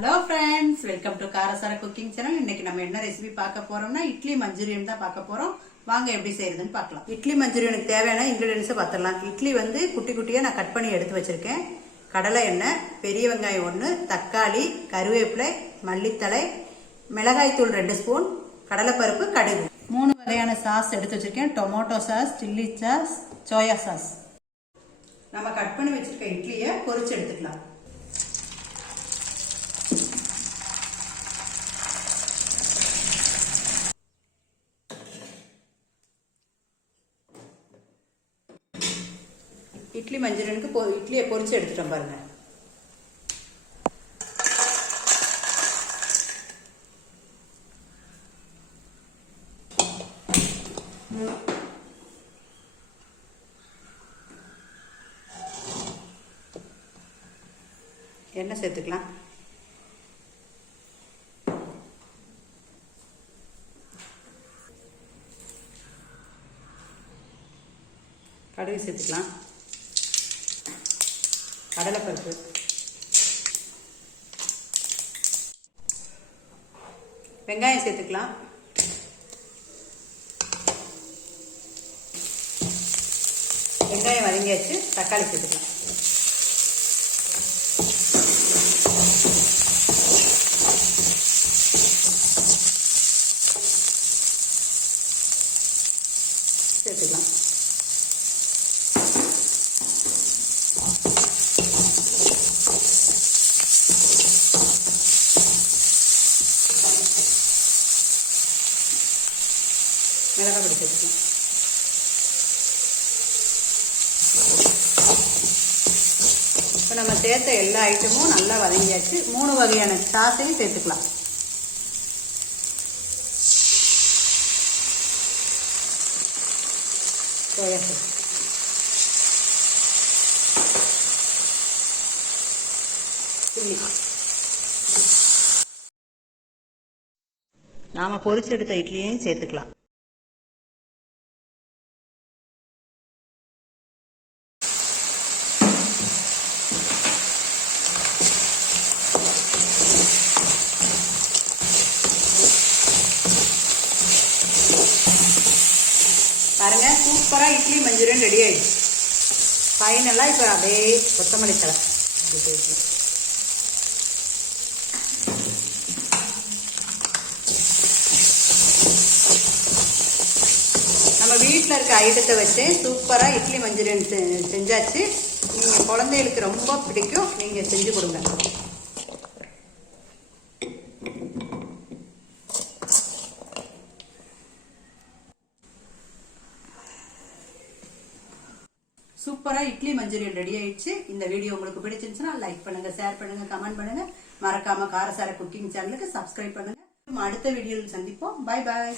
Hello friends, welcome to காரசார cooking channel. இன்னைக்கு நம்ம என்ன ரெசிபி பார்க்க போறோம்னா இட்லி மஞ்சூரியன் தான் பார்க்க போறோம். வாங்க எப்படி செய்யறதுன்னு பார்க்கலாம். இட்லி மஞ்சூரியனுக்கு தேவையான இன்கிரீடியன்ஸை பார்த்துடலாம். இட்லி வந்து குட்டி குட்டியா நான் கட் பண்ணி எடுத்து வச்சிருக்கேன். கடலை எண்ணெய், பெரிய வெங்காயம் 1, தக்காளி, கருவேப்பிலை, மல்லித்தலை, மிளகாய் தூள் 2 ஸ்பூன், கடலைப்பருப்பு, கடுகு. 3 வகையான சாஸ் எடுத்து வச்சிருக்கேன். Tomato sauce, chilli sauce, soya sauce. நம்ம கட் பண்ணி வச்சிருக்க இட்லியை பொரிச்சு எடுத்துக்கலாம். இட்லி மஞ்சூரியனுக்கு இட்லியை பொரிச்சு எடுத்துட்டோம் பாருங்க. எண்ணெய் சேர்த்துக்கலாம். கடுகு சேர்த்துக்கலாம். கடலைப்பருப்பு, வெங்காயம் சேர்த்துக்கலாம். வெங்காயம் வதங்கியாச்சு. தக்காளி சேர்த்துக்கலாம். சேர்த்துக்கலாம். மிளகாய் பொடி சேர்த்துக்கலாம். இப்போ நம்ம சேர்த்த எல்லா ஐட்டமும் நல்லா வதங்கியாச்சு. 3 வகையான சாஸையும் சேர்த்துக்கலாம். சோயா சாஸ், சில்லி, நாம பொரிச்சு எடுத்த இட்லியையும் சேர்த்துக்கலாம். பாருங்க, சூப்பரா இட்லி மஞ்சூரியன் ரெடி ஆயிடுச்சு. ஃபைனலா இப்ப அப்படியே கொத்தமல்லி தழை. நம்ம வீட்டில் இருக்க ஐட்டத்தை வச்சு சூப்பரா இட்லி மஞ்சூரியன் செஞ்சாச்சு. நீங்க குழந்தைகளுக்கு ரொம்ப பிடிக்கும். நீங்க செஞ்சு கொடுங்க. சூப்பரா இட்லி மஞ்சூரியன் ரெடி ஆயிடுச்சு. இந்த வீடியோ உங்களுக்கு பிடிச்சிருந்துச்சுன்னா லைக் பண்ணுங்க, ஷேர் பண்ணுங்க, கமெண்ட் பண்ணுங்க. மறக்காம காரசார குக்கிங் சேனலுக்கு சப்ஸ்கிரைப் பண்ணுங்க. அடுத்த வீடியோவில் சந்திப்போம். Bye bye.